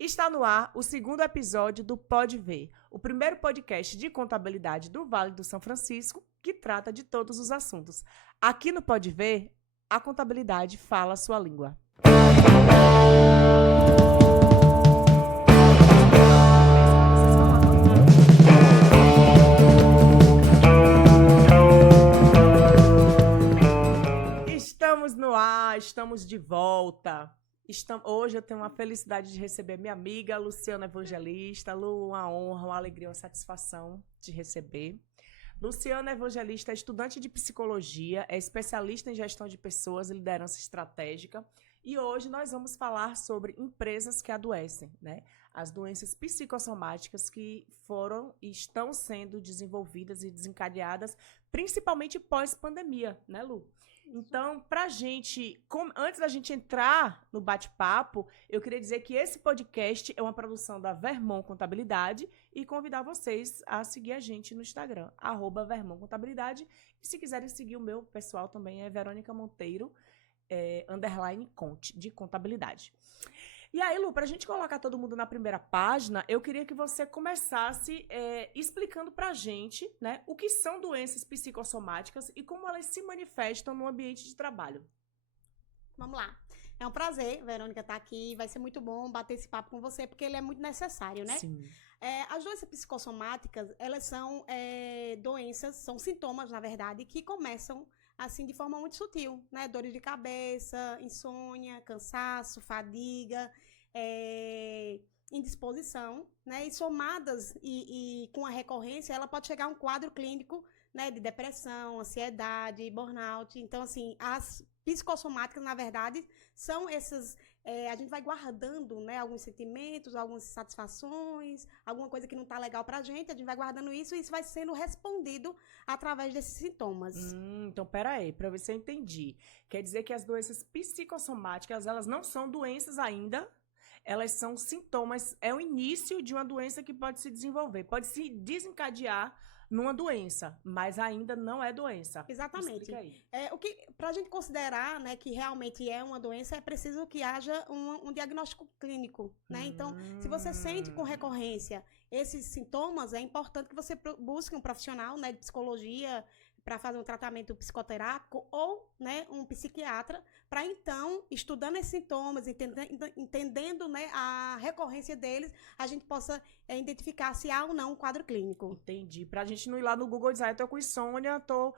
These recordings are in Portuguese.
Está no ar o segundo episódio do Pode Ver, o primeiro podcast de contabilidade do Vale do São Francisco, que trata de todos os assuntos. Aqui no Pode Ver, a contabilidade fala a sua língua. Estamos no ar, estamos de volta. Hoje eu tenho uma felicidade de receber minha amiga Luciana Evangelista. Lu, uma honra, uma alegria, uma satisfação de receber. Luciana Evangelista é estudante de psicologia, é especialista em gestão de pessoas e liderança estratégica. E hoje nós vamos falar sobre empresas que adoecem, né? As doenças psicossomáticas que foram e estão sendo desenvolvidas e desencadeadas, principalmente pós-pandemia, né, Lu? Então, antes da gente entrar no bate-papo, eu queria dizer que esse podcast é uma produção da Vermont Contabilidade e convidar vocês a seguir a gente no Instagram, @Vermont Contabilidade. E se quiserem seguir o meu pessoal também é Verônica Monteiro, _conte, de contabilidade. E aí, Lu, para a gente colocar todo mundo na primeira página, eu queria que você começasse explicando para a gente, né, o que são doenças psicossomáticas e como elas se manifestam no ambiente de trabalho. Vamos lá. É um prazer, Verônica, estar aqui. Vai ser muito bom bater esse papo com você, porque ele é muito necessário, né? Sim. As doenças psicossomáticas, elas são doenças, são sintomas, na verdade, que começam assim de forma muito sutil, né? Dores de cabeça, insônia, cansaço, fadiga, indisposição, né? E somadas e com a recorrência, ela pode chegar a um quadro clínico, né? De depressão, ansiedade, burnout. Então, assim, as psicossomáticas, na verdade, são essas... a gente vai guardando, né, alguns sentimentos, algumas satisfações, alguma coisa que não está legal pra gente, a gente vai guardando isso e isso vai sendo respondido através desses sintomas. Então, peraí, para ver se eu entendi. Quer dizer que as doenças psicossomáticas, elas não são doenças ainda, elas são sintomas, é o início de uma doença que pode se desenvolver, pode se desencadear numa doença, mas ainda não é doença. Exatamente. Para a gente considerar, né, que realmente é uma doença, é preciso que haja um diagnóstico clínico, né? Então, se você sente com recorrência esses sintomas, é importante que você busque um profissional, né, de psicologia para fazer um tratamento psicoterápico ou, né, um psiquiatra, para então, estudando esses sintomas, entendendo, né, a recorrência deles, a gente possa identificar se há ou não um quadro clínico. Entendi. Pra gente não ir lá no Google e dizer, eu tô com insônia, tô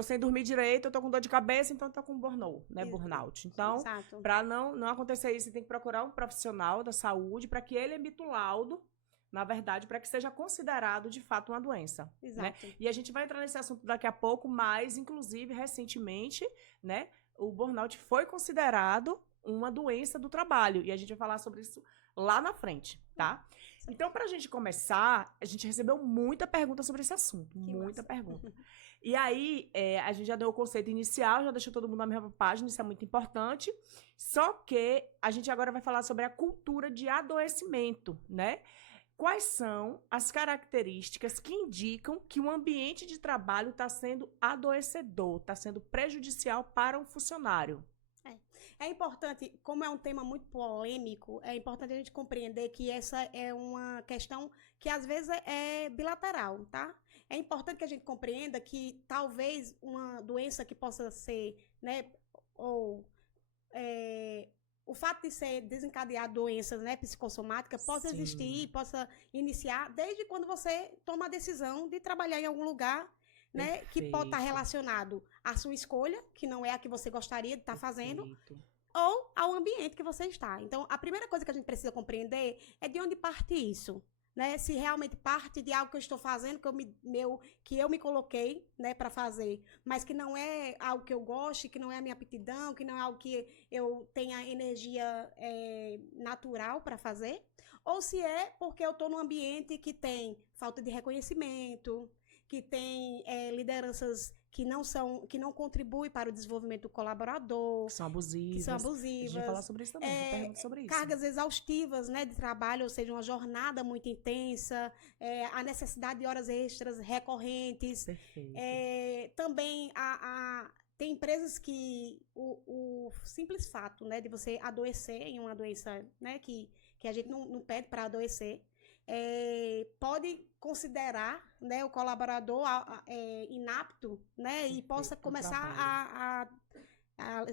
sem dormir direito, eu tô com dor de cabeça, então eu tô com burnout, né? Burnout. Então, para não acontecer isso, você tem que procurar um profissional da saúde para que ele emita um laudo, na verdade, para que seja considerado, de fato, uma doença. Exato. Né? E a gente vai entrar nesse assunto daqui a pouco, mas, inclusive, recentemente, né, o burnout foi considerado uma doença do trabalho. E a gente vai falar sobre isso lá na frente, tá? Então, para a gente começar, a gente recebeu muita pergunta sobre esse assunto. Muita pergunta. E aí, a gente já deu o conceito inicial, já deixou todo mundo na mesma página, isso é muito importante. Só que a gente agora vai falar sobre a cultura de adoecimento, né? Quais são as características que indicam que o ambiente de trabalho está sendo adoecedor, está sendo prejudicial para um funcionário? É importante, como é um tema muito polêmico, é importante a gente compreender que essa é uma questão que às vezes é bilateral, tá? É importante que a gente compreenda que talvez uma doença que possa ser, né, o fato de ser desencadear doenças, né, psicossomáticas, possa existir, possa iniciar desde quando você toma a decisão de trabalhar em algum lugar, né, que pode estar relacionado à sua escolha, que não é a que você gostaria de estar fazendo, ou ao ambiente que você está. Então, a primeira coisa que a gente precisa compreender é de onde parte isso, né? Se realmente parte de algo que eu estou fazendo, que eu me coloquei, né, para fazer, mas que não é algo que eu goste, que não é a minha aptidão, que não é algo que eu tenha energia natural para fazer, ou se é porque eu estou num ambiente que tem falta de reconhecimento, que tem lideranças que não contribuem para o desenvolvimento do colaborador. Que são abusivas. A gente vai falar sobre isso também, pergunta sobre isso. Cargas exaustivas, né, de trabalho, ou seja, uma jornada muito intensa, a necessidade de horas extras recorrentes. Perfeito. Também a tem empresas que o simples fato, né, de você adoecer em uma doença, né, que a gente não pede para adoecer, pode considerar, né, o colaborador inapto, né, e possa começar a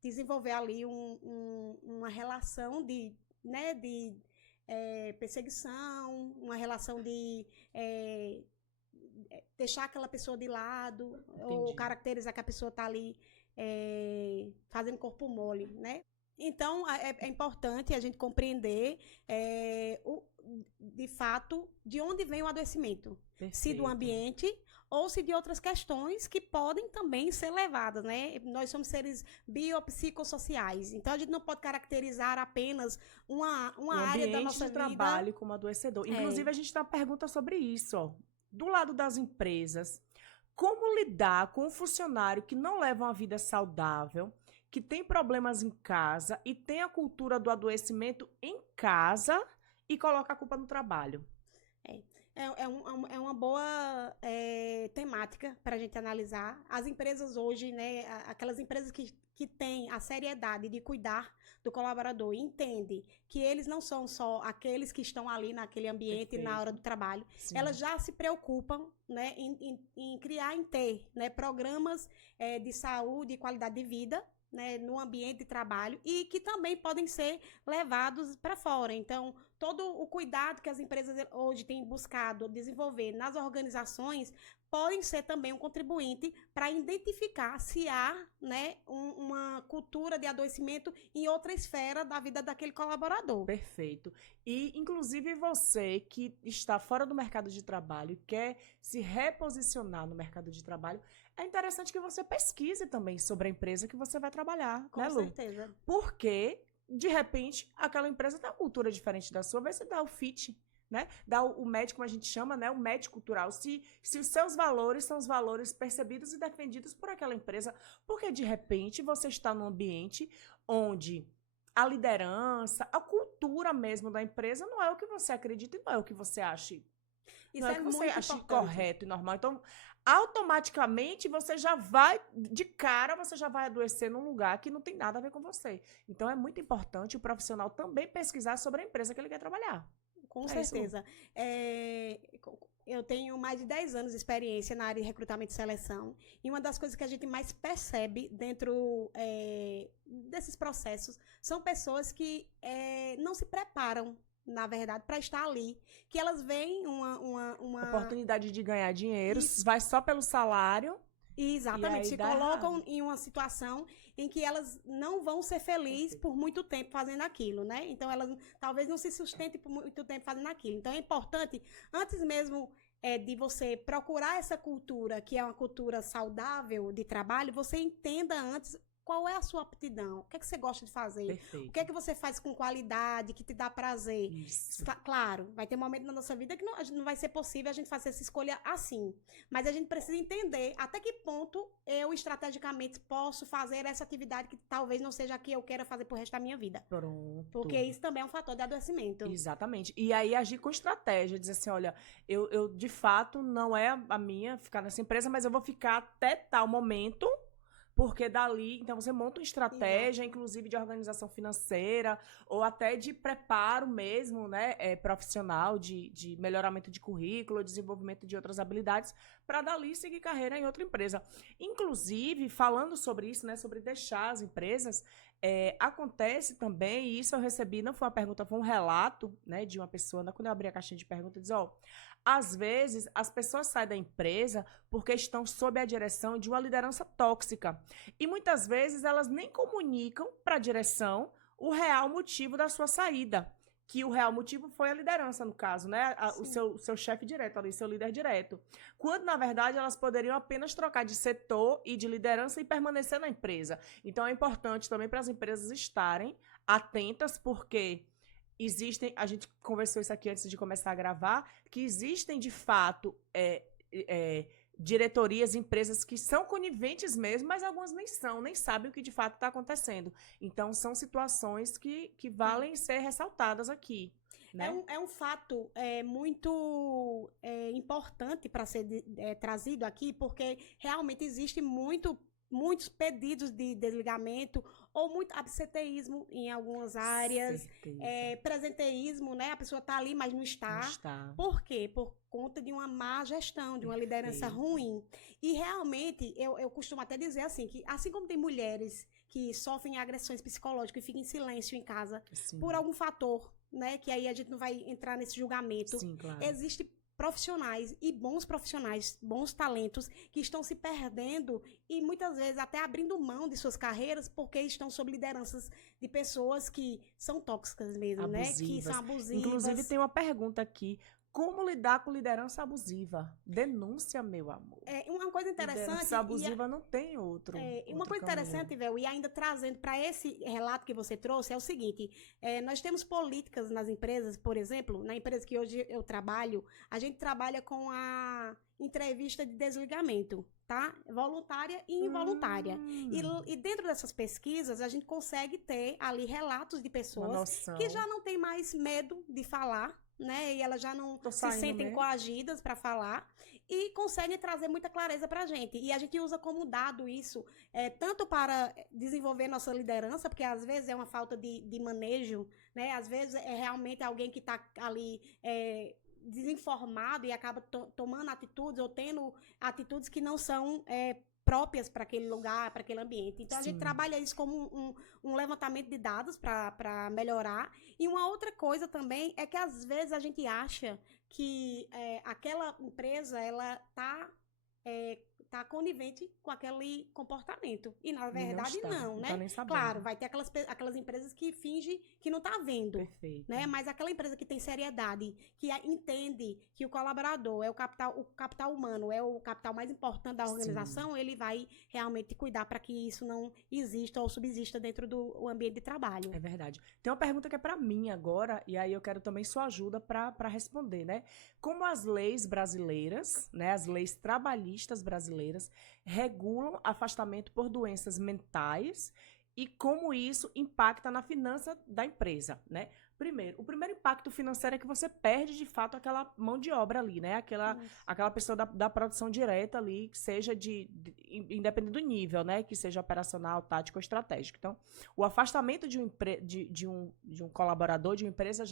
desenvolver ali uma relação né, de perseguição, uma relação de deixar aquela pessoa de lado, ou caracterizar que a pessoa está ali fazendo corpo mole, né? Então, é importante a gente compreender de fato, de onde vem o adoecimento. Perfeito. Se do ambiente ou se de outras questões que podem também ser levadas, né? Nós somos seres biopsicossociais, então a gente não pode caracterizar apenas uma área da nossa vida. O ambiente de trabalho como adoecedor. Inclusive, a gente tem uma pergunta sobre isso, ó. Do lado das empresas, como lidar com um funcionário que não leva uma vida saudável, que tem problemas em casa e tem a cultura do adoecimento em casa e coloca a culpa no trabalho? É uma boa temática para a gente analisar. As empresas hoje, né, aquelas empresas que têm a seriedade de cuidar do colaborador, entende que eles não são só aqueles que estão ali naquele ambiente. Perfeito. Na hora do trabalho. Sim. Elas já se preocupam, né, em criar, em ter, né, programas de saúde e qualidade de vida, né, no ambiente de trabalho e que também podem ser levados para fora. Então, todo o cuidado que as empresas hoje têm buscado desenvolver nas organizações podem ser também um contribuinte para identificar se há, né, uma cultura de adoecimento em outra esfera da vida daquele colaborador. Perfeito. E, inclusive, você que está fora do mercado de trabalho e quer se reposicionar no mercado de trabalho, é interessante que você pesquise também sobre a empresa que você vai trabalhar. Com certeza. Porque, de repente, aquela empresa tem uma cultura diferente da sua, vai se dar o fit, né? Dá o match, como a gente chama, né? O match cultural. Se os seus valores são os valores percebidos e defendidos por aquela empresa, porque, de repente, você está num ambiente onde a liderança, a cultura mesmo da empresa não é o que você acredita e não é o que você acha. Isso é o que você acha correto e normal. Então, automaticamente, você já vai, de cara, você já vai adoecer num lugar que não tem nada a ver com você. Então, é muito importante o profissional também pesquisar sobre a empresa que ele quer trabalhar. Com certeza. Eu tenho mais de 10 anos de experiência na área de recrutamento e seleção, e uma das coisas que a gente mais percebe dentro desses processos são pessoas que não se preparam, na verdade, para estar ali, que elas veem uma oportunidade de ganhar dinheiro, vai só pelo salário. Exatamente, se colocam em uma situação em que elas não vão ser felizes por muito tempo fazendo aquilo, né? Então, elas talvez não se sustentem por muito tempo fazendo aquilo. Então, é importante, antes mesmo de você procurar essa cultura, que é uma cultura saudável de trabalho, você entenda antes qual é a sua aptidão, o que é que você gosta de fazer, Perfeito. O que é que você faz com qualidade, que te dá prazer. Isso. Claro, vai ter um momento na nossa vida que não vai ser possível a gente fazer essa escolha assim, mas a gente precisa entender até que ponto eu estrategicamente posso fazer essa atividade que talvez não seja a que eu queira fazer pro resto da minha vida. Pronto. Porque isso também é um fator de adoecimento. Exatamente. E aí agir com estratégia, dizer assim, olha, eu de fato não é a minha ficar nessa empresa, mas eu vou ficar até tal momento. Porque dali, então você monta uma estratégia, inclusive de organização financeira, ou até de preparo mesmo, né, profissional, de melhoramento de currículo, desenvolvimento de outras habilidades, para dali seguir carreira em outra empresa. Inclusive, falando sobre isso, né, sobre deixar as empresas, acontece também, e isso eu recebi, não foi uma pergunta, foi um relato, né, de uma pessoa, quando eu abri a caixinha de perguntas, diz, às vezes, as pessoas saem da empresa porque estão sob a direção de uma liderança tóxica. E muitas vezes elas nem comunicam para a direção o real motivo da sua saída. Que o real motivo foi a liderança, no caso, né? O seu chefe direto ali, seu líder direto. Quando, na verdade, elas poderiam apenas trocar de setor e de liderança e permanecer na empresa. Então, é importante também para as empresas estarem atentas, porque existem, a gente conversou isso aqui antes de começar a gravar, que existem, de fato, diretorias, empresas que são coniventes mesmo, mas algumas nem sabem o que de fato está acontecendo. Então, são situações que valem ser ressaltadas aqui. Né? É um fato muito importante para ser trazido aqui, porque realmente existe muitos pedidos de desligamento, ou muito absenteísmo em algumas áreas, presenteísmo, né? A pessoa está ali, mas não está. Não está. Por quê? Por conta de uma má gestão, de uma liderança ruim. E realmente, eu costumo até dizer assim, que assim como tem mulheres que sofrem agressões psicológicas e ficam em silêncio em casa, por algum fator, né? Que aí a gente não vai entrar nesse julgamento. Sim, claro. Existe profissionais, bons talentos que estão se perdendo e muitas vezes até abrindo mão de suas carreiras porque estão sob lideranças de pessoas que são tóxicas mesmo, abusivas, né? Que são abusivas. Inclusive tem uma pergunta aqui: como lidar com liderança abusiva? Denúncia, meu amor. Uma coisa interessante... Liderança abusiva não tem outro. Uma coisa interessante, Vel, e ainda trazendo para esse relato que você trouxe, é o seguinte, nós temos políticas nas empresas, por exemplo, na empresa que hoje eu trabalho, a gente trabalha com a entrevista de desligamento, tá? Voluntária e involuntária. E dentro dessas pesquisas, a gente consegue ter ali relatos de pessoas que já não têm mais medo de falar, né? E elas já não se sentem coagidas para falar e conseguem trazer muita clareza para a gente. E a gente usa como dado isso, tanto para desenvolver nossa liderança, porque às vezes é uma falta de manejo, né? Às vezes é realmente alguém que está ali desinformado e acaba tomando atitudes ou tendo atitudes que não são próprias para aquele lugar, para aquele ambiente. Então, a gente trabalha isso como um levantamento de dados para melhorar. E uma outra coisa também é que, às vezes, a gente acha que aquela empresa, ela tá conivente com aquele comportamento. E, na verdade, não, né? Claro, vai ter aquelas empresas que fingem que não tá vendo. Perfeito. Né? Mas aquela empresa que tem seriedade, que entende que o colaborador é o capital humano, é o capital mais importante da organização, ele vai realmente cuidar para que isso não exista ou subsista dentro do ambiente de trabalho. É verdade. Tem uma pergunta que é para mim agora, e aí eu quero também sua ajuda para responder, né? Como as leis brasileiras, né, as leis trabalhistas brasileiras, regulam afastamento por doenças mentais e como isso impacta na finança da empresa, né? Primeiro, o primeiro impacto financeiro é que você perde, de fato, aquela mão de obra ali, né? Aquela pessoa da produção direta ali, que seja independente do nível, né? Que seja operacional, tático ou estratégico. Então, o afastamento de um colaborador de uma empresa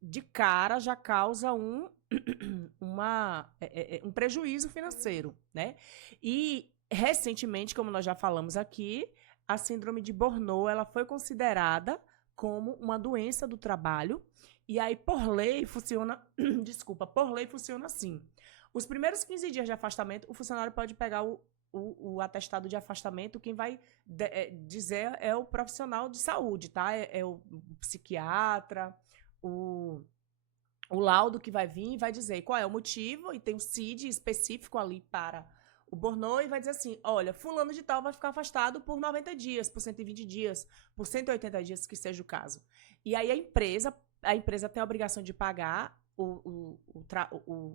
de cara já causa um prejuízo financeiro, né? E, recentemente, como nós já falamos aqui, a síndrome de Burnout, ela foi considerada como uma doença do trabalho, e aí, por lei, funciona assim. Os primeiros 15 dias de afastamento, o funcionário pode pegar o atestado de afastamento, quem vai dizer é o profissional de saúde, tá? É o psiquiatra, o laudo que vai vir vai dizer qual é o motivo, e tem um CID específico ali para o Burnout, e vai dizer assim, olha, fulano de tal vai ficar afastado por 90 dias, por 120 dias, por 180 dias, que seja o caso. E aí a empresa tem a obrigação de pagar o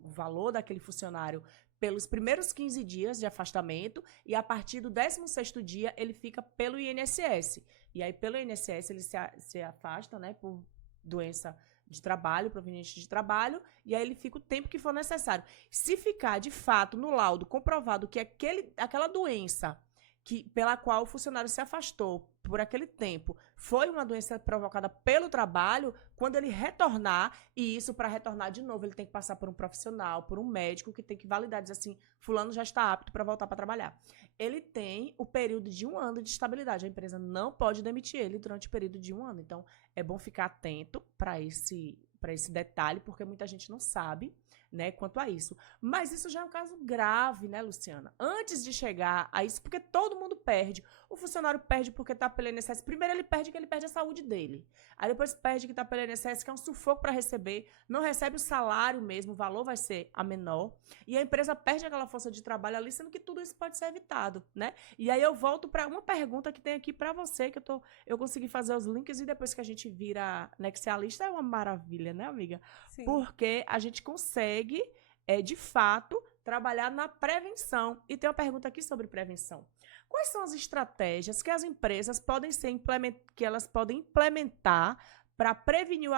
valor daquele funcionário pelos primeiros 15 dias de afastamento, e a partir do 16º dia ele fica pelo INSS. E aí pelo INSS ele se afasta, né, por doença de trabalho, proveniente de trabalho, e aí ele fica o tempo que for necessário. Se ficar, de fato, no laudo comprovado que aquela doença pela qual o funcionário se afastou por aquele tempo foi uma doença provocada pelo trabalho, quando ele retornar, e isso para retornar de novo, ele tem que passar por um profissional, por um médico que tem que validar, dizer assim, fulano já está apto para voltar para trabalhar. Ele tem o período de 1 ano de estabilidade. A empresa não pode demitir ele durante o período de 1 ano. Então, é bom ficar atento para esse detalhe, porque muita gente não sabe, né, quanto a isso. Mas isso já é um caso grave, né, Luciana? Antes de chegar a isso, porque todo mundo perde. O funcionário perde porque está pelo INSS. Primeiro ele perde a saúde dele. Aí depois perde que está pelo INSS, que é um sufoco para receber. Não recebe o salário mesmo, o valor vai ser a menor. E a empresa perde aquela força de trabalho ali, sendo que tudo isso pode ser evitado, né? E aí eu volto para uma pergunta que tem aqui para você, que eu consegui fazer os links, e depois que a gente vira Nexialista, é uma maravilha, né, amiga? Sim. Porque a gente consegue, de fato, trabalhar na prevenção. E tem uma pergunta aqui sobre prevenção. Quais são as estratégias que as empresas podem implementar para prevenir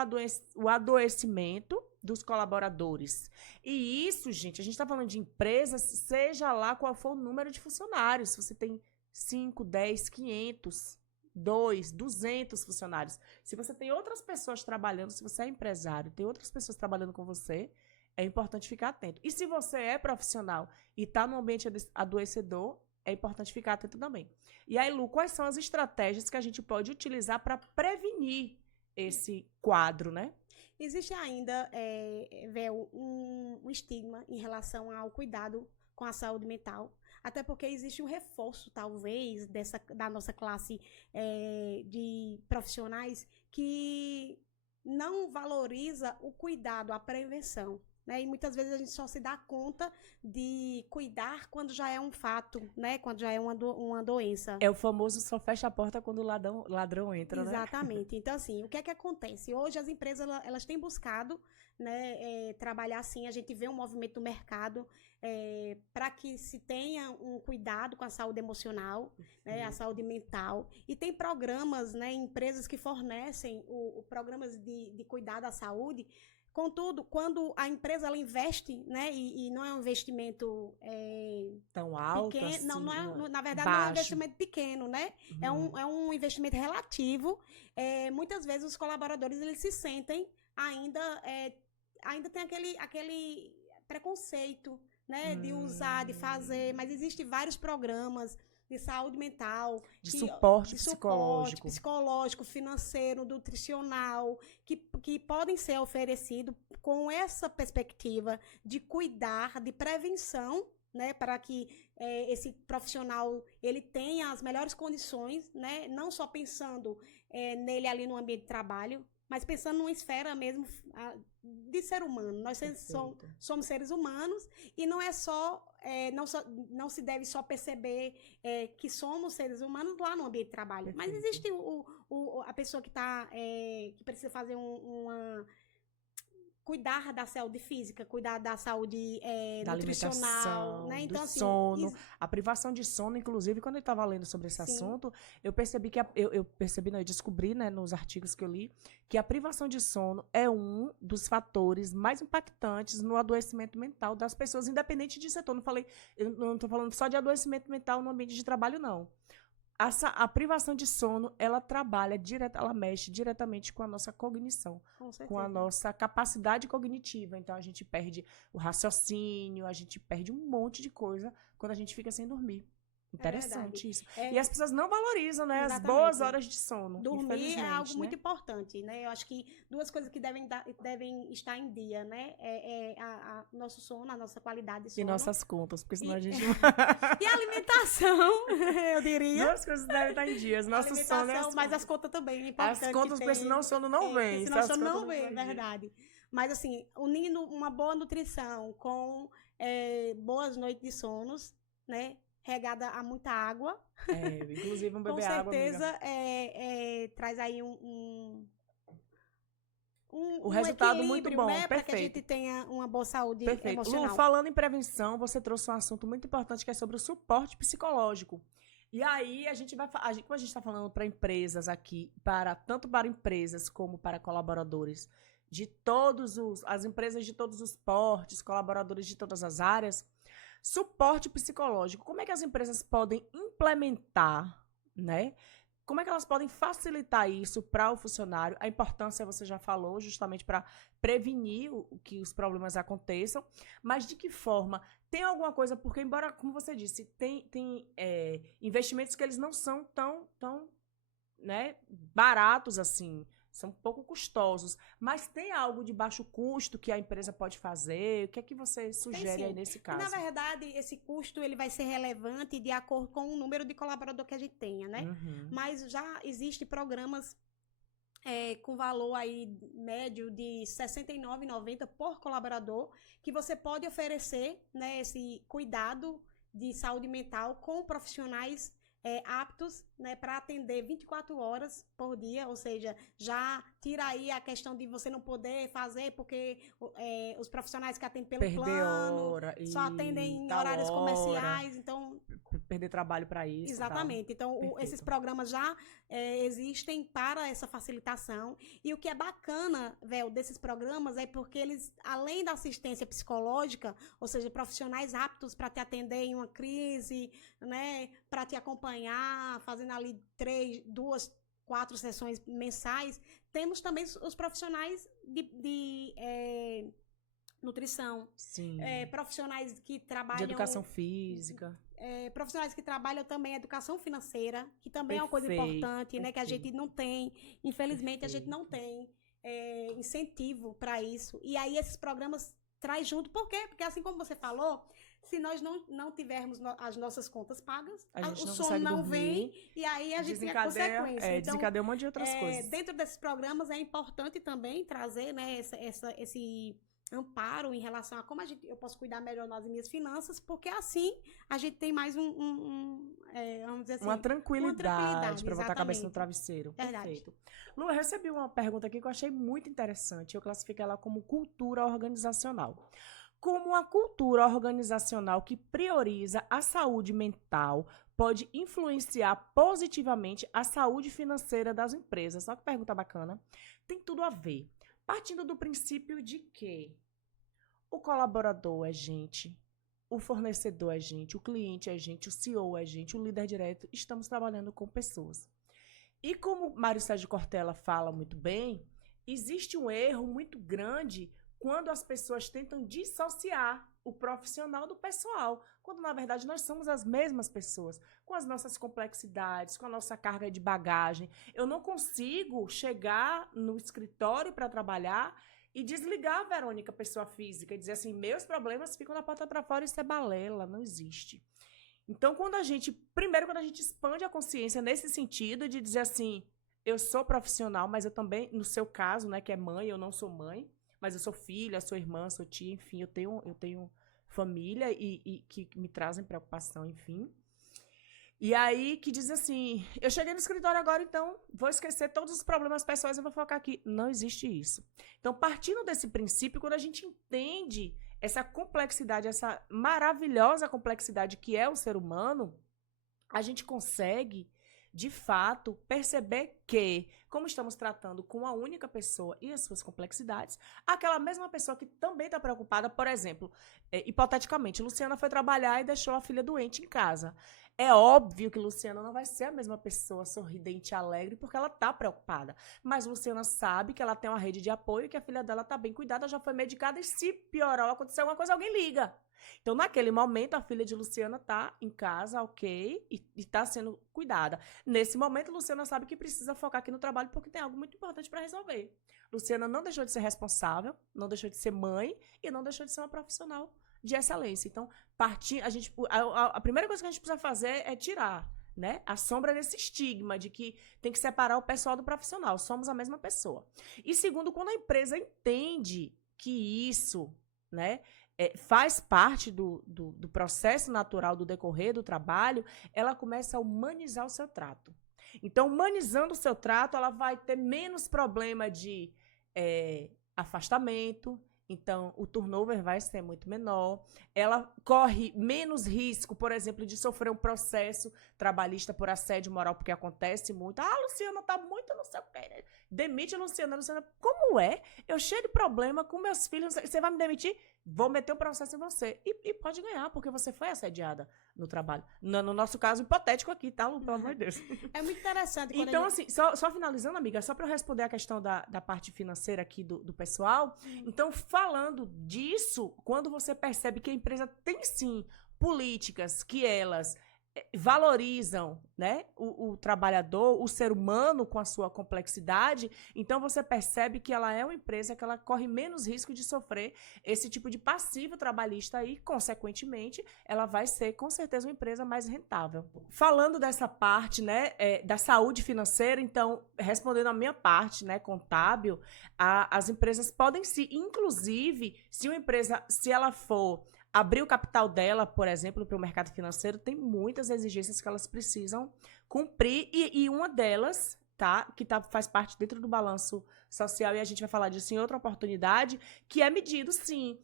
o adoecimento dos colaboradores? E isso, gente, a gente está falando de empresas, seja lá qual for o número de funcionários. Se você tem 5, 10, 500, 200 funcionários. Se você tem outras pessoas trabalhando, se você é empresário, tem outras pessoas trabalhando com você, é importante ficar atento. E se você é profissional e está num ambiente adoecedor, é importante ficar atento também. E aí, Lu, quais são as estratégias que a gente pode utilizar para prevenir esse quadro, né? Existe ainda, Vel, um estigma em relação ao cuidado com a saúde mental, até porque existe um reforço, talvez, da nossa classe de profissionais que não valoriza o cuidado, a prevenção. Né? E muitas vezes a gente só se dá conta de cuidar quando já é um fato, né? Quando já é uma doença. É o famoso só fecha a porta quando o ladrão entra, né? Exatamente. Então, assim, o que é que acontece? Hoje as empresas elas têm buscado, né, trabalhar assim, a gente vê um movimento no mercado para que se tenha um cuidado com a saúde emocional, né, a saúde mental. E tem programas, né, empresas que fornecem programas de cuidado à saúde. Contudo, quando a empresa ela investe, né, e não é um investimento tão alto, pequeno, assim, na verdade baixo. não é um investimento pequeno, né? É um investimento relativo. Muitas vezes os colaboradores eles se sentem ainda tem aquele preconceito, né, de usar, de fazer, mas existem vários programas de saúde mental, de suporte psicológico, financeiro, nutricional, que podem ser oferecidos com essa perspectiva de cuidar, de prevenção, né, para que esse profissional ele tenha as melhores condições, né, não só pensando nele ali no ambiente de trabalho, mas pensando numa esfera mesmo de ser humano. Nós somos seres humanos e não é não se deve só perceber que somos seres humanos lá no ambiente de trabalho. Perfeito. Mas existe a pessoa que precisa fazer cuidar da saúde física, cuidar da saúde da nutricional, né? Então, do sono, a privação de sono, inclusive, quando eu estava lendo sobre esse assunto, eu percebi eu descobri, né, nos artigos que eu li, que a privação de sono é um dos fatores mais impactantes no adoecimento mental das pessoas, independente de setor. Eu não estou falando só de adoecimento mental no ambiente de trabalho, não. A privação de sono, ela ela mexe diretamente com a nossa cognição, com a nossa capacidade cognitiva. Então, a gente perde o raciocínio, a gente perde um monte de coisa quando a gente fica sem dormir. Interessante isso. E as pessoas não valorizam, né, as boas horas de sono. Dormir é algo muito importante, né? Eu acho que duas coisas que devem estar em dia, né? Nosso sono, a nossa qualidade de sono. E nossas contas, porque senão a gente... E a alimentação, eu diria. Duas coisas devem estar em dia. Nosso sono mas as contas também é importante. As contas, porque senão o sono não vem. Senão o sono não vem, verdade. Mas, assim, unindo uma boa nutrição com boas noites de sonos, né? Regada a muita água. Inclusive beber água, com certeza, traz aí um resultado muito bom, né, perfeito. Para que a gente tenha uma boa saúde emocional. Lu, falando em prevenção, você trouxe um assunto muito importante que é sobre o suporte psicológico. E aí, como a gente está falando para empresas aqui, tanto para empresas como para colaboradores, as empresas de todos os portes, colaboradores de todas as áreas, suporte psicológico, como é que as empresas podem implementar, né? Como é que elas podem facilitar isso para o funcionário? A importância você já falou, justamente para prevenir que os problemas aconteçam, mas de que forma? Tem alguma coisa, porque embora, como você disse, tem investimentos que eles não são tão né, baratos assim, são um pouco custosos, mas tem algo de baixo custo que a empresa pode fazer? O que é que você sugere aí nesse caso? Na verdade, esse custo ele vai ser relevante de acordo com o número de colaborador que a gente tenha, né? Mas já existem programas com valor aí médio de R$ 69,90 por colaborador, que você pode oferecer, né, esse cuidado de saúde mental com profissionais aptos, né, para atender 24 horas por dia, ou seja, já tira aí a questão de você não poder fazer, porque os profissionais que atendem pelo Perder plano hora, só atendem em tal horários hora, comerciais, então... perder trabalho para isso. Exatamente. Então, esses programas já existem para essa facilitação. E o que é bacana, Vel, desses programas é porque eles, além da assistência psicológica, ou seja, profissionais aptos para te atender em uma crise, né, para te acompanhar, fazendo ali 2, 4 sessões mensais, temos também os profissionais de nutrição, Sim. Profissionais que trabalham... De educação física. Profissionais que trabalham também educação financeira, que também é uma coisa Perfeito, importante, né? Que a gente não tem, infelizmente, a gente não tem incentivo para isso. E aí esses programas traz junto. Por quê? Porque assim como você falou, se nós não tivermos as nossas contas pagas, o sono não vem e aí a gente tem a consequência. Então, desencadeia um monte de outras coisas. Dentro desses programas é importante também trazer, né, esse amparo em relação a como eu posso cuidar melhor das minhas finanças, porque assim a gente tem mais vamos dizer assim, uma tranquilidade para botar a cabeça no travesseiro. Verdade. Perfeito. Lu, eu recebi uma pergunta aqui que eu achei muito interessante. Eu classifiquei ela como cultura organizacional. Como uma cultura organizacional que prioriza a saúde mental pode influenciar positivamente a saúde financeira das empresas? Só que pergunta bacana. Tem tudo a ver. Partindo do princípio de que o colaborador é gente, o fornecedor é gente, o cliente é gente, o CEO é gente, o líder direto, estamos trabalhando com pessoas. E como Mário Sérgio Cortella fala muito bem, existe um erro muito grande quando as pessoas tentam dissociar o profissional do pessoal, quando na verdade nós somos as mesmas pessoas, com as nossas complexidades, com a nossa carga de bagagem. Eu não consigo chegar no escritório para trabalhar e desligar a Verônica, pessoa física, e dizer assim, meus problemas ficam na porta para fora, isso é balela, não existe. Então, quando a gente expande a consciência nesse sentido de dizer assim, eu sou profissional, mas eu também, no seu caso, né, que é mãe, eu não sou mãe, mas eu sou filha, sou irmã, sou tia, enfim, eu tenho família e que me trazem preocupação, enfim. E aí que diz assim, eu cheguei no escritório agora, então vou esquecer todos os problemas pessoais e vou focar aqui. Não existe isso. Então, partindo desse princípio, quando a gente entende essa complexidade, essa maravilhosa complexidade que é o ser humano, a gente consegue, de fato, perceber que, como estamos tratando com uma única pessoa e as suas complexidades, aquela mesma pessoa que também está preocupada, por exemplo, hipoteticamente, Luciana foi trabalhar e deixou a filha doente em casa. É óbvio que Luciana não vai ser a mesma pessoa sorridente e alegre porque ela está preocupada. Mas Luciana sabe que ela tem uma rede de apoio, que a filha dela está bem cuidada, já foi medicada e se piorar ou acontecer alguma coisa, alguém liga. Então, naquele momento, a filha de Luciana está em casa, ok, e está sendo cuidada. Nesse momento, Luciana sabe que precisa focar aqui no trabalho porque tem algo muito importante para resolver. Luciana não deixou de ser responsável, não deixou de ser mãe e não deixou de ser uma profissional de excelência. Então, a primeira coisa que a gente precisa fazer é tirar, né, a sombra desse estigma de que tem que separar o pessoal do profissional. Somos a mesma pessoa. E segundo, quando a empresa entende que isso, né, faz parte do processo natural do decorrer do trabalho, ela começa a humanizar o seu trato. Então, humanizando o seu trato, ela vai ter menos problema de afastamento. Então, o turnover vai ser muito menor. Ela corre menos risco, por exemplo, de sofrer um processo trabalhista por assédio moral, porque acontece muito. Ah, Luciana tá muito não sei o quê. Demite a Luciana. Luciana, como é? Eu cheio de problema com meus filhos. Você vai me demitir? Vou meter o processo em você. E pode ganhar, porque você foi assediada no trabalho. No nosso caso hipotético aqui, tá, Lu? Pelo amor de Deus. É muito interessante. Então, assim, só finalizando, amiga, só para eu responder a questão da parte financeira aqui do pessoal. Então, falando disso, quando você percebe que a empresa tem, sim, políticas que elas valorizam, né, o trabalhador, o ser humano com a sua complexidade, então você percebe que ela é uma empresa que ela corre menos risco de sofrer esse tipo de passivo trabalhista e, consequentemente, ela vai ser, com certeza, uma empresa mais rentável. Falando dessa parte, né, da saúde financeira, então, respondendo a minha parte, né, contábil, as empresas podem se, inclusive, se uma empresa, se ela for abrir o capital dela, por exemplo, para o mercado financeiro, tem muitas exigências que elas precisam cumprir e uma delas faz parte dentro do balanço social, e a gente vai falar disso em outra oportunidade, que é medido, sim,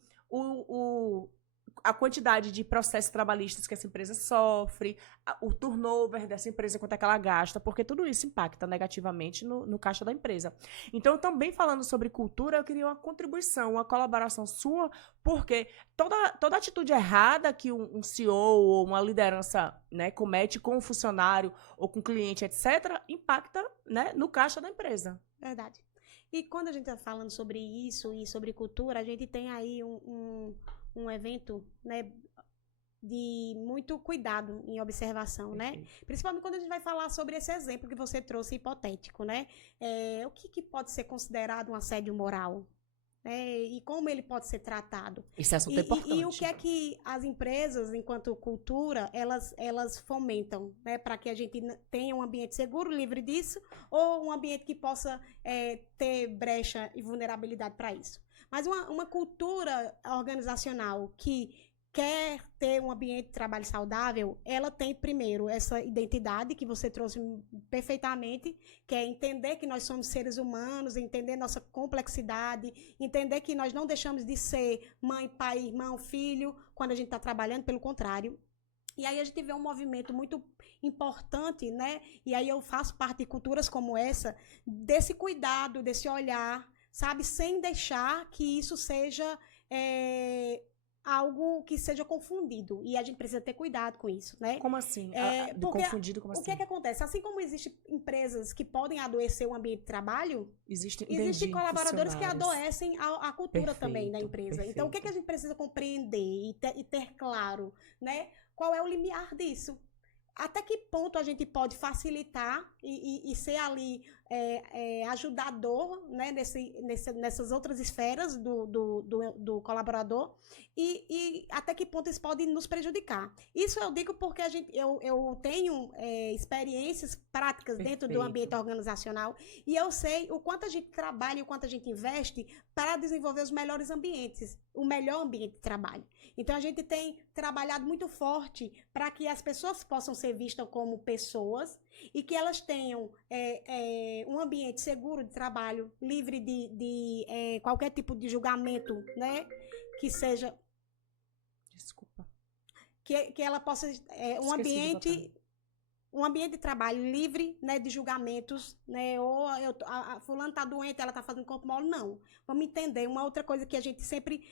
a quantidade de processos trabalhistas que essa empresa sofre, o turnover dessa empresa, quanto é que ela gasta, porque tudo isso impacta negativamente no caixa da empresa. Então, também falando sobre cultura, eu queria uma contribuição, uma colaboração sua, porque toda atitude errada que um CEO ou uma liderança, né, comete com um funcionário ou com um cliente, etc., impacta, né, no caixa da empresa. Verdade. E quando a gente está falando sobre isso e sobre cultura, a gente tem aí um evento, né, de muito cuidado em observação, né? Principalmente quando a gente vai falar sobre esse exemplo que você trouxe hipotético, né? O que pode ser considerado um assédio moral? E como ele pode ser tratado? Esse assunto é importante. E o que é que as empresas, enquanto cultura, elas fomentam, né? Para que a gente tenha um ambiente seguro, livre disso, ou um ambiente que possa ter brecha e vulnerabilidade para isso. Mas uma cultura organizacional que quer ter um ambiente de trabalho saudável, ela tem primeiro essa identidade que você trouxe perfeitamente, que é entender que nós somos seres humanos, entender nossa complexidade, entender que nós não deixamos de ser mãe, pai, irmão, filho, quando a gente está trabalhando, pelo contrário. E aí a gente vê um movimento muito importante, né? E aí eu faço parte de culturas como essa, desse cuidado, desse olhar, sabe? Sem deixar que isso seja algo que seja confundido. E a gente precisa ter cuidado com isso, né? Como assim? Confundido, como assim? O que é que acontece? Assim como existem empresas que podem adoecer o ambiite de trabalho, existem colaboradores que adoecem a cultura também da empresa. Perfeito. Então, o que é que a gente precisa compreender e ter claro, né? Qual é o limiar disso? Até que ponto a gente pode facilitar e ser ali ajudador, né, nessas outras esferas do colaborador e até que ponto isso pode nos prejudicar. Isso eu digo porque eu tenho experiências práticas dentro do ambiente organizacional e eu sei o quanto a gente trabalha e o quanto a gente investe para desenvolver os melhores ambientes, o melhor ambiente de trabalho. Então, a gente tem trabalhado muito forte para que as pessoas possam ser vistas como pessoas e que elas tenham um ambiente seguro de trabalho, livre de qualquer tipo de julgamento, né? Que seja... Desculpa. Que ela possa... um ambiente de trabalho livre, né, de julgamentos, né, ou a fulana está doente, ela está fazendo corpo mole, não. Vamos entender. Uma outra coisa que a gente sempre,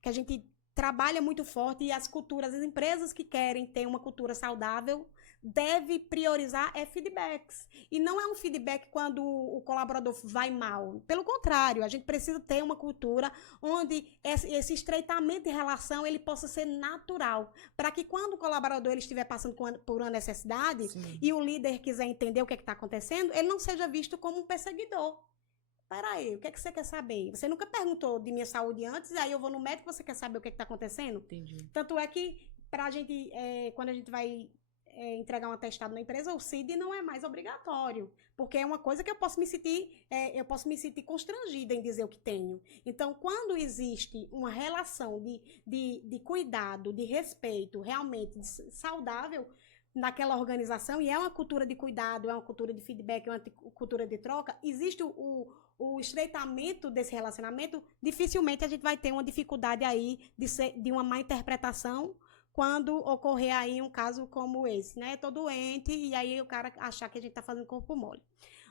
que a gente trabalha muito forte, e as culturas, as empresas que querem ter uma cultura saudável, deve priorizar feedbacks. E não é um feedback quando o colaborador vai mal. Pelo contrário, a gente precisa ter uma cultura onde esse estreitamento de relação ele possa ser natural, para que quando o colaborador ele estiver passando por uma necessidade, sim, e o líder quiser entender o que está acontecendo, ele não seja visto como um perseguidor. Peraí, o que é que você quer saber? Você nunca perguntou de minha saúde antes, aí eu vou no médico, você quer saber o que está acontecendo? Entendi. Tanto é que, pra gente, quando a gente vai entregar um atestado na empresa, o CID não é mais obrigatório, porque é uma coisa que eu posso me sentir constrangida em dizer o que tenho. Então, quando existe uma relação de cuidado, de respeito, realmente saudável naquela organização, e é uma cultura de cuidado, é uma cultura de feedback, é uma cultura de troca, existe o estreitamento desse relacionamento, dificilmente a gente vai ter uma dificuldade aí de uma má interpretação quando ocorrer aí um caso como esse, né? Tô doente e aí o cara achar que a gente tá fazendo corpo mole.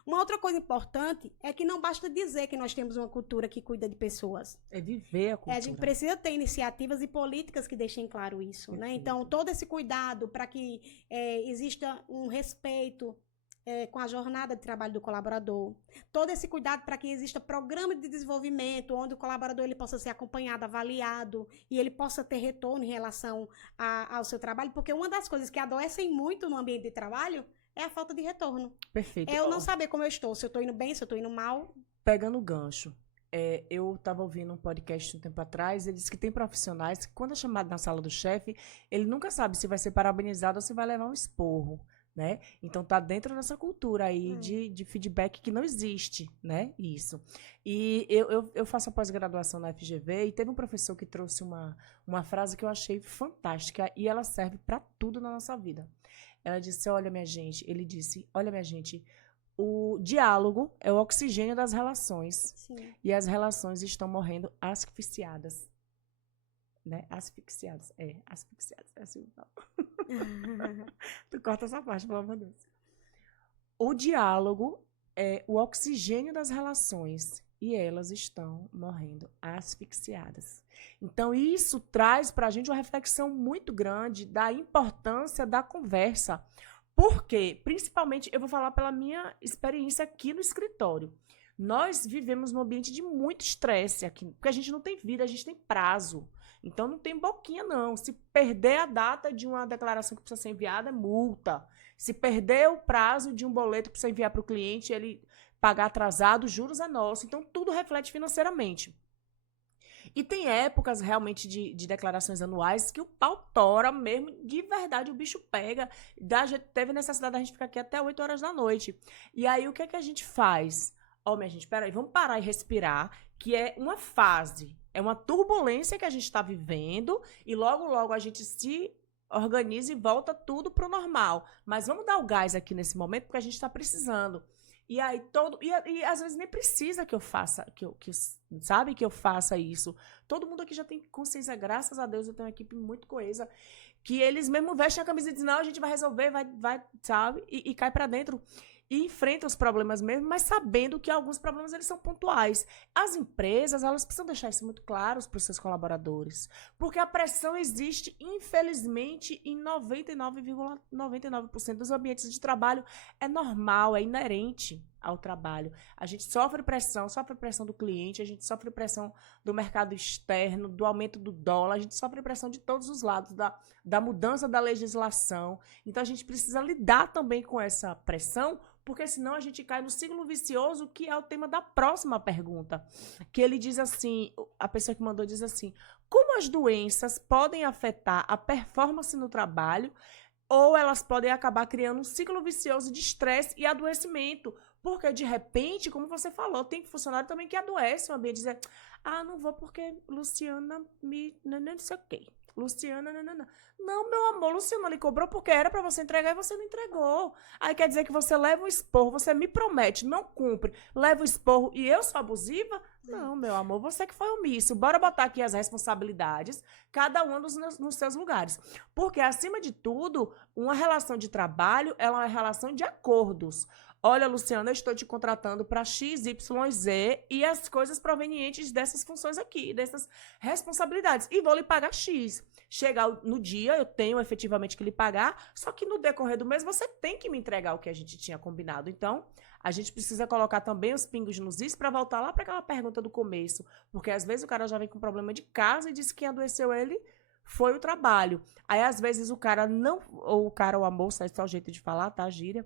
Uma outra coisa importante é que não basta dizer que nós temos uma cultura que cuida de pessoas. É viver a cultura. A gente precisa ter iniciativas e políticas que deixem claro isso, né? Então, todo esse cuidado para que exista um respeito com a jornada de trabalho do colaborador, todo esse cuidado para que exista programa de desenvolvimento, onde o colaborador ele possa ser acompanhado, avaliado, e ele possa ter retorno em relação ao seu trabalho, porque uma das coisas que adoecem muito no ambiente de trabalho é a falta de retorno. Perfeito. É eu não saber como eu estou, se eu estou indo bem, se eu estou indo mal. Pegando o gancho, eu estava ouvindo um podcast um tempo atrás, ele disse que tem profissionais que, quando é chamado na sala do chefe, ele nunca sabe se vai ser parabenizado ou se vai levar um esporro, né? Então, tá dentro dessa cultura aí de feedback que não existe, né? Isso. E eu faço a pós-graduação na FGV e teve um professor que trouxe uma frase que eu achei fantástica e ela serve para tudo na nossa vida. Ela disse, olha, minha gente, ele disse, olha, minha gente, o diálogo é o oxigênio das relações. Sim. E as relações estão morrendo asfixiadas. Né? Asfixiadas. Asfixiadas. É assim, não. Tu corta essa parte, pelo amor de Deus. O diálogo é o oxigênio das relações e elas estão morrendo asfixiadas. Então, isso traz para a gente uma reflexão muito grande da importância da conversa. Por quê? Principalmente, eu vou falar pela minha experiência aqui no escritório. Nós vivemos num ambiente de muito estresse aqui, porque a gente não tem vida, a gente tem prazo. Então, não tem boquinha, não. Se perder a data de uma declaração que precisa ser enviada, é multa. Se perder o prazo de um boleto que precisa enviar para o cliente, ele pagar atrasado, os juros é nosso. Então, tudo reflete financeiramente. E tem épocas realmente de declarações anuais que o pau tora mesmo, de verdade, o bicho pega. Teve necessidade da gente ficar aqui até 8 horas da noite. E aí, o que é que a gente faz? Minha gente, peraí, vamos parar e respirar, que é uma fase, é uma turbulência que a gente está vivendo, e logo, logo a gente se organiza e volta tudo pro normal. Mas vamos dar o gás aqui nesse momento, porque a gente está precisando. E aí e às vezes nem precisa que eu faça, sabe, que eu faça isso. Todo mundo aqui já tem consciência, graças a Deus, eu tenho uma equipe muito coesa, que eles mesmo vestem a camisa e dizem, não, a gente vai resolver, vai sabe, e cai para dentro. E enfrenta os problemas mesmo, mas sabendo que alguns problemas eles são pontuais. As empresas, elas precisam deixar isso muito claro para os seus colaboradores. Porque a pressão existe, infelizmente, em 99,99% dos ambientes de trabalho. É normal, é inerente ao trabalho. A gente sofre pressão do cliente, a gente sofre pressão do mercado externo, do aumento do dólar, a gente sofre pressão de todos os lados, da mudança da legislação. Então, a gente precisa lidar também com essa pressão, porque senão a gente cai no ciclo vicioso, que é o tema da próxima pergunta. Que ele diz assim, a pessoa que mandou diz assim, como as doenças podem afetar a performance no trabalho, ou elas podem acabar criando um ciclo vicioso de estresse e adoecimento? Porque, de repente, como você falou, tem funcionário também que adoece, o ambiente dizer, não vou porque Luciana não sei o quê. Luciana, não, meu amor, Luciana lhe cobrou porque era pra você entregar e você não entregou. Aí quer dizer que você leva um esporro, você me promete, não cumpre, leva o esporro e eu sou abusiva? Não, meu amor, você que foi omisso. Bora botar aqui as responsabilidades, cada um nos seus lugares. Porque, acima de tudo, uma relação de trabalho é uma relação de acordos. Olha, Luciana, eu estou te contratando para X, Y, Z e as coisas provenientes dessas funções aqui, dessas responsabilidades. E vou lhe pagar X. Chegar no dia, eu tenho efetivamente que lhe pagar, só que no decorrer do mês você tem que me entregar o que a gente tinha combinado. Então, a gente precisa colocar também os pingos nos is para voltar lá para aquela pergunta do começo. Porque às vezes o cara já vem com problema de casa e diz que quem adoeceu ele foi o trabalho. Aí, às vezes, o cara não, ou o cara ou a moça, é só o jeito de falar, tá, gíria?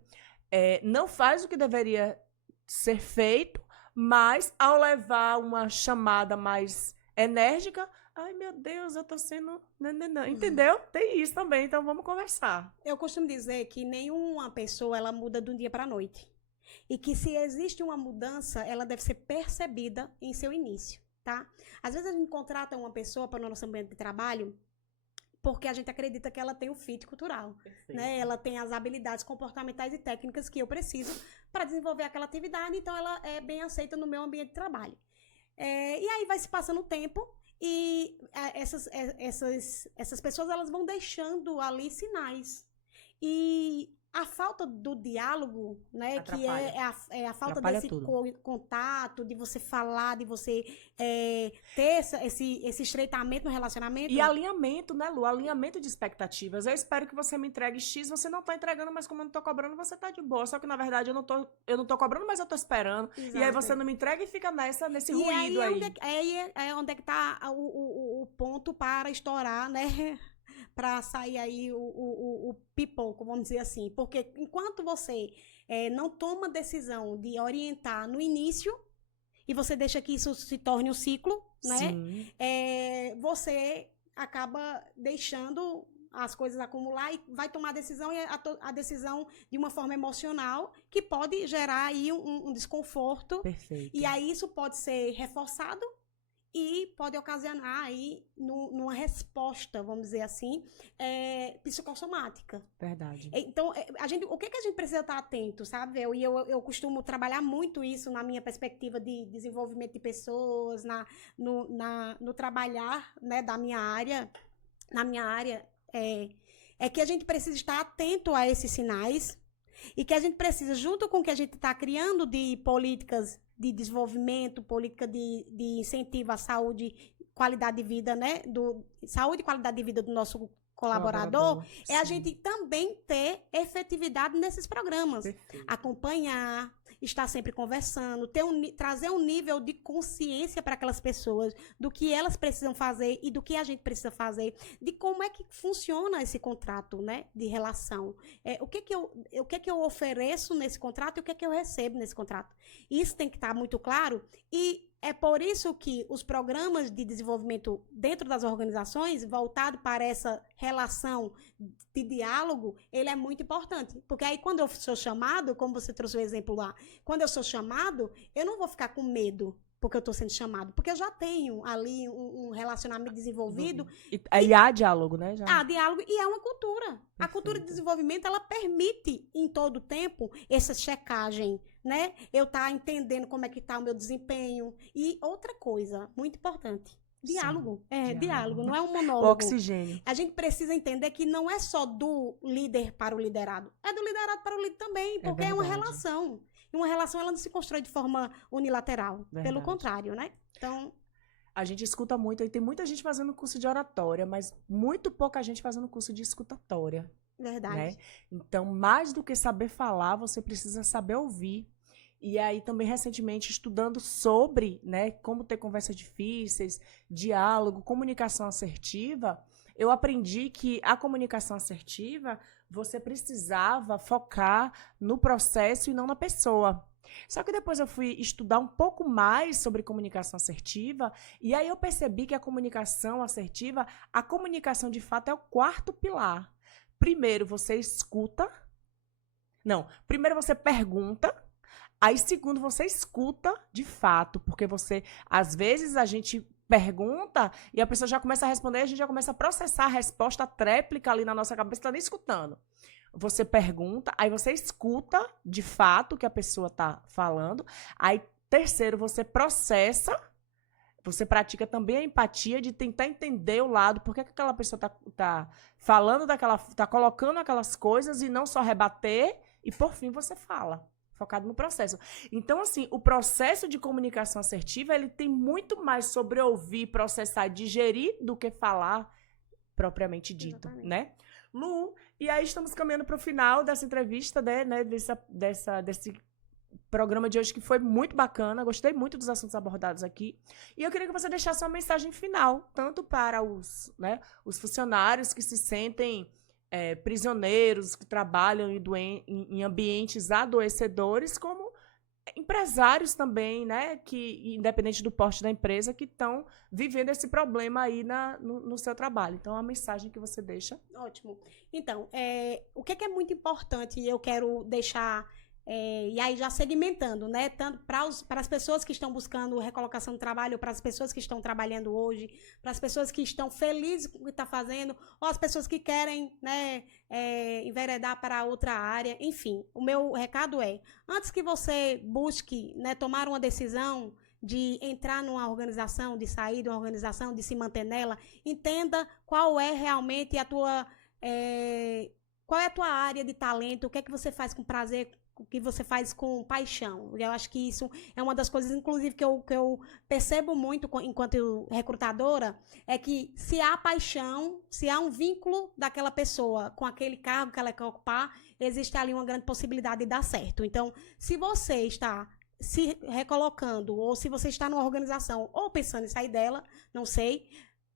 Não faz o que deveria ser feito, mas ao levar uma chamada mais enérgica, ai meu Deus, eu tô sendo... Não. Entendeu? Tem isso também, então vamos conversar. Eu costumo dizer que nenhuma pessoa ela muda de um dia para a noite. E que se existe uma mudança, ela deve ser percebida em seu início, tá? Às vezes a gente contrata uma pessoa para o nosso ambiente de trabalho porque a gente acredita que ela tem o fit cultural, né? Ela tem as habilidades comportamentais e técnicas que eu preciso para desenvolver aquela atividade, então ela é bem aceita no meu ambiente de trabalho. E aí vai se passando o tempo e essas pessoas elas vão deixando ali sinais. E a falta do diálogo, né, atrapalha. Que é a falta desse contato, de você falar, de você ter esse estreitamento no relacionamento. E alinhamento, né, Lu? Alinhamento de expectativas. Eu espero que você me entregue X, você não tá entregando, mas como eu não tô cobrando, você tá de boa. Só que, na verdade, eu não tô cobrando, mas eu tô esperando. Exato. E aí você não me entrega e fica nesse ruído aí. É onde é que tá o ponto para estourar, né? Para sair aí o pipoco, vamos dizer assim. Porque enquanto você não toma decisão de orientar no início, e você deixa que isso se torne um ciclo, né? Você acaba deixando as coisas acumular e vai tomar a decisão, e a decisão de uma forma emocional, que pode gerar aí um desconforto. Perfeito. E aí isso pode ser reforçado e pode ocasionar aí numa resposta, vamos dizer assim, psicossomática. Verdade. Então, o que a gente precisa estar atento, sabe? Eu costumo trabalhar muito isso na minha perspectiva de desenvolvimento de pessoas, no trabalhar, né, da minha área. Na minha área, é que a gente precisa estar atento a esses sinais e que a gente precisa, junto com o que a gente está criando de políticas de desenvolvimento, política de incentivo à saúde, qualidade de vida, né? Saúde e qualidade de vida do nosso colaborador, a gente também ter efetividade nesses programas. Perfeito. Acompanhar, estar sempre conversando, trazer um nível de consciência para aquelas pessoas do que elas precisam fazer e do que a gente precisa fazer, de como é que funciona esse contrato, né, de relação. O que que eu ofereço nesse contrato e o que que eu recebo nesse contrato. Isso tem que estar muito claro e é por isso que os programas de desenvolvimento dentro das organizações, voltado para essa relação de diálogo, ele é muito importante. Porque aí, quando eu sou chamado, como você trouxe o exemplo lá, quando eu sou chamado, eu não vou ficar com medo porque eu estou sendo chamado. Porque eu já tenho ali um relacionamento desenvolvido. E há diálogo, né? Há diálogo e é uma cultura. Perfeito. A cultura de desenvolvimento, ela permite, em todo tempo, essa checagem, né? Eu estar entendendo como é que está o meu desempenho. E outra coisa, muito importante, diálogo. Diálogo, não é um monólogo. O oxigênio. A gente precisa entender que não é só do líder para o liderado. É do liderado para o líder também, porque é uma relação. E uma relação, ela não se constrói de forma unilateral. Verdade. Pelo contrário, né? Então... A gente escuta muito, e tem muita gente fazendo curso de oratória, mas muito pouca gente fazendo curso de escutatória. Verdade. Né? Então, mais do que saber falar, você precisa saber ouvir. E aí, também, recentemente, estudando sobre, né, como ter conversas difíceis, diálogo, comunicação assertiva, eu aprendi que a comunicação assertiva, você precisava focar no processo e não na pessoa. Só que depois eu fui estudar um pouco mais sobre comunicação assertiva e aí eu percebi que a comunicação assertiva, a comunicação de fato é o quarto pilar. Primeiro você escuta, primeiro você pergunta, aí segundo você escuta de fato, porque às vezes a gente pergunta e a pessoa já começa a responder, a gente já começa a processar a resposta tréplica ali na nossa cabeça, está nem escutando. Você pergunta, aí você escuta de fato o que a pessoa está falando. Aí, terceiro, você processa, você pratica também a empatia de tentar entender o lado, por que aquela pessoa tá falando tá colocando aquelas coisas e não só rebater, e por fim você fala, focado no processo. Então, assim, o processo de comunicação assertiva, ele tem muito mais sobre ouvir, processar, digerir do que falar propriamente dito, exatamente, né? Lu, e aí estamos caminhando para o final dessa entrevista, né, desse programa de hoje que foi muito bacana, gostei muito dos assuntos abordados aqui, e eu queria que você deixasse uma mensagem final, tanto para os funcionários que se sentem prisioneiros, que trabalham em ambientes adoecedores, como empresários também, né, que, independente do porte da empresa, que estão vivendo esse problema aí no seu trabalho. Então, a mensagem que você deixa. Ótimo. Então, o que é muito importante, e eu quero deixar, e aí já segmentando, né, tanto para as pessoas que estão buscando recolocação do trabalho, para as pessoas que estão trabalhando hoje, para as pessoas que estão felizes com o que está fazendo, ou as pessoas que querem, né, enveredar para outra área, enfim, o meu recado antes que você busque, né, tomar uma decisão de entrar numa organização, de sair de uma organização, de se manter nela, entenda qual é realmente qual é a tua área de talento, o que é que você faz com prazer, o que você faz com paixão. Eu acho que isso é uma das coisas, inclusive, que eu percebo muito enquanto recrutadora, é que se há paixão, se há um vínculo daquela pessoa com aquele cargo que ela quer ocupar, existe ali uma grande possibilidade de dar certo. Então, se você está se recolocando, ou se você está numa organização, ou pensando em sair dela, não sei,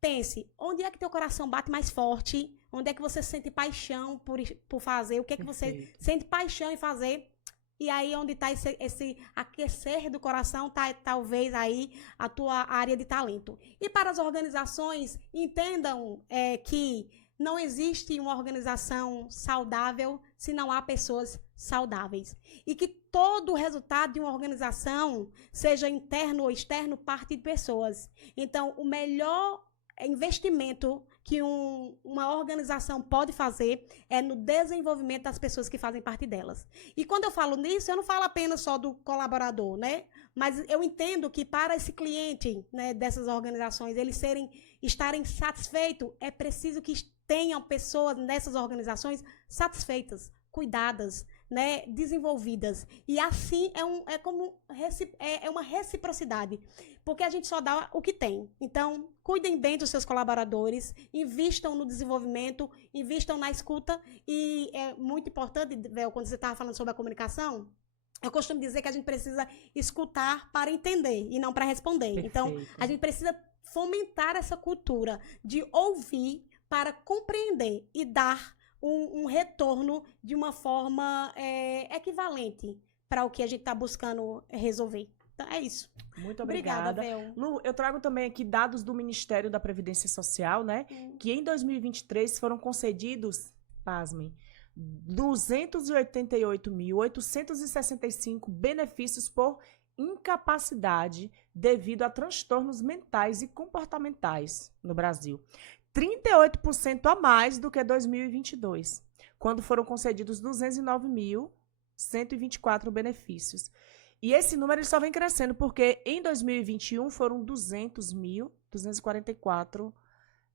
pense, onde é que teu coração bate mais forte? Onde é que você sente paixão por fazer? O que é que você sente paixão em fazer? E aí, onde está esse aquecer do coração, está talvez aí a tua área de talento. E para as organizações, entendam que não existe uma organização saudável se não há pessoas saudáveis. E que todo o resultado de uma organização, seja interno ou externo, parte de pessoas. Então, o melhor investimento que uma organização pode fazer é no desenvolvimento das pessoas que fazem parte delas. E quando eu falo nisso, eu não falo apenas só do colaborador, né? Mas eu entendo que para esse cliente, né, dessas organizações, eles estarem satisfeitos, é preciso que tenham pessoas nessas organizações satisfeitas, cuidadas, né, desenvolvidas. E assim é uma reciprocidade, porque a gente só dá o que tem. Então, cuidem bem dos seus colaboradores, invistam no desenvolvimento, invistam na escuta, e é muito importante, Vel, quando você estava falando sobre a comunicação, eu costumo dizer que a gente precisa escutar para entender e não para responder. Perfeito. Então, a gente precisa fomentar essa cultura de ouvir para compreender e dar um retorno de uma forma equivalente para o que a gente está buscando resolver. Então, é isso. Muito obrigada. Vel. Lu, eu trago também aqui dados do Ministério da Previdência Social, né? Que em 2023 foram concedidos, pasmem, 288.865 benefícios por incapacidade devido a transtornos mentais e comportamentais no Brasil. 38% a mais do que 2022, quando foram concedidos 209.124 benefícios. E esse número ele só vem crescendo, porque em 2021 foram 200.244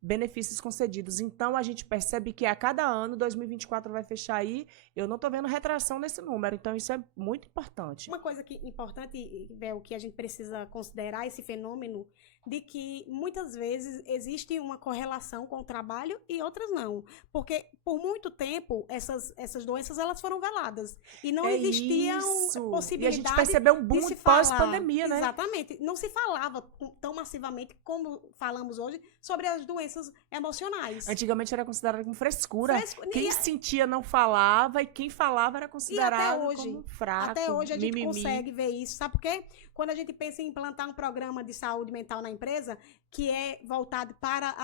benefícios concedidos. Então, a gente percebe que a cada ano, 2024 vai fechar aí, eu não estou vendo retração nesse número. Então, isso é muito importante. Uma coisa importante, Bel, que a gente precisa considerar esse fenômeno de que, muitas vezes, existe uma correlação com o trabalho e outras não. Porque, por muito tempo, essas doenças elas foram veladas. E não existiam possibilidade. E a gente percebeu um boom pós-pandemia, né? Exatamente. Não se falava tão massivamente como falamos hoje sobre as doenças emocionais. Antigamente era considerado como frescura. Quem sentia não falava, e quem falava era considerado como fraco. Até hoje a gente consegue ver isso. Sabe por quê? Quando a gente pensa em implantar um programa de saúde mental na empresa, que é voltado para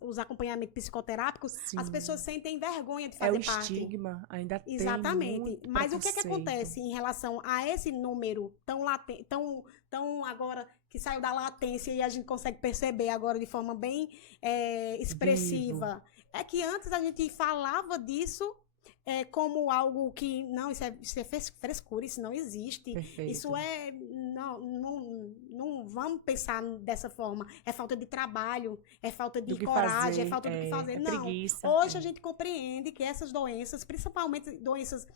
os acompanhamentos psicoterápicos, sim, as pessoas sentem vergonha de fazer parte. É o estigma, ainda tem. Exatamente. Mas o que acontece em relação a esse número tão agora que saiu da latência e a gente consegue perceber agora de forma bem expressiva? É que antes a gente falava disso como algo que, não, isso é frescura, isso não existe. Perfeito. Isso não vamos pensar dessa forma. É falta de trabalho, é falta de coragem, é falta do que fazer. Não, preguiça, hoje a gente compreende que essas doenças, principalmente doenças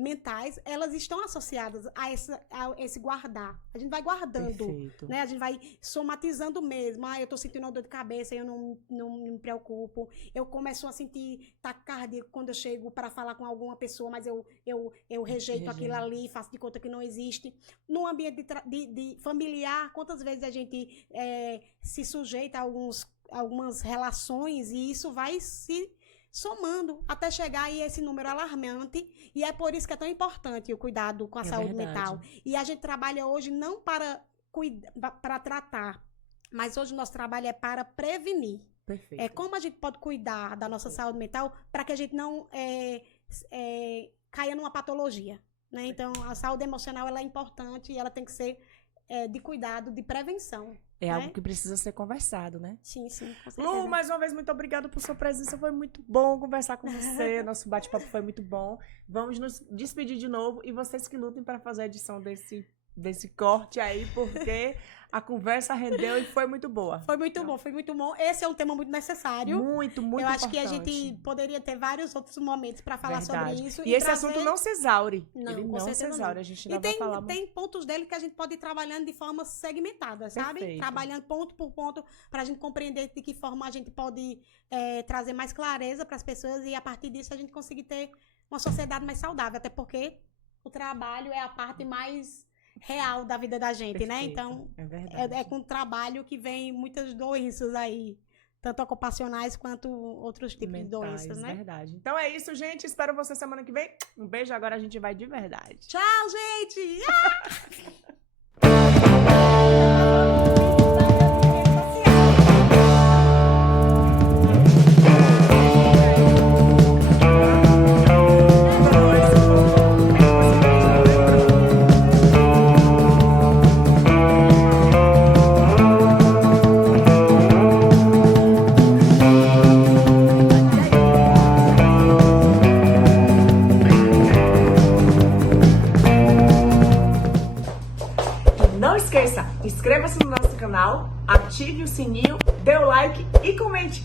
mentais, elas estão associadas a esse guardar. A gente vai guardando, né? A gente vai somatizando mesmo. Eu tô sentindo uma dor de cabeça, eu não me preocupo. Eu começo a sentir taquicardia quando eu chego para falar com alguma pessoa, mas eu rejeito aquilo ali, faço de conta que não existe. No ambiente de familiar, quantas vezes a gente se sujeita a algumas relações e isso vai se somando até chegar a esse número alarmante, e é por isso que é tão importante o cuidado com a saúde mental. E a gente trabalha hoje não para tratar, mas hoje o nosso trabalho é para prevenir. Perfeito. Como a gente pode cuidar da nossa saúde mental para que a gente não caia numa patologia, né? Então, a saúde emocional ela é importante e ela tem que ser de cuidado, de prevenção. É, né? Algo que precisa ser conversado, né? Sim, com certeza. Lu, mais uma vez, muito obrigada por sua presença. Foi muito bom conversar com você. Nosso bate-papo foi muito bom. Vamos nos despedir de novo. E vocês que lutem para fazer a edição desse corte aí, porque a conversa rendeu e foi muito boa. Foi muito bom. Esse é um tema muito necessário. Muito Eu acho que a gente poderia ter vários outros momentos para falar sobre isso. E esse assunto não se exaure. Ele não se exaure. A gente ainda vai falar. Tem pontos dele que a gente pode ir trabalhando de forma segmentada, sabe? Perfeito. Trabalhando ponto por ponto para a gente compreender de que forma a gente pode trazer mais clareza para as pessoas e a partir disso a gente conseguir ter uma sociedade mais saudável. Até porque o trabalho é a parte mais real da vida da gente, perfeito, né? Então, é com o trabalho que vem muitas doenças aí, tanto ocupacionais quanto outros tipos de doenças, né? Verdade. Então é isso, gente. Espero você semana que vem. Um beijo. Agora a gente vai de verdade. Tchau, gente! Inscreva-se no nosso canal, ative o sininho, dê o like e comente.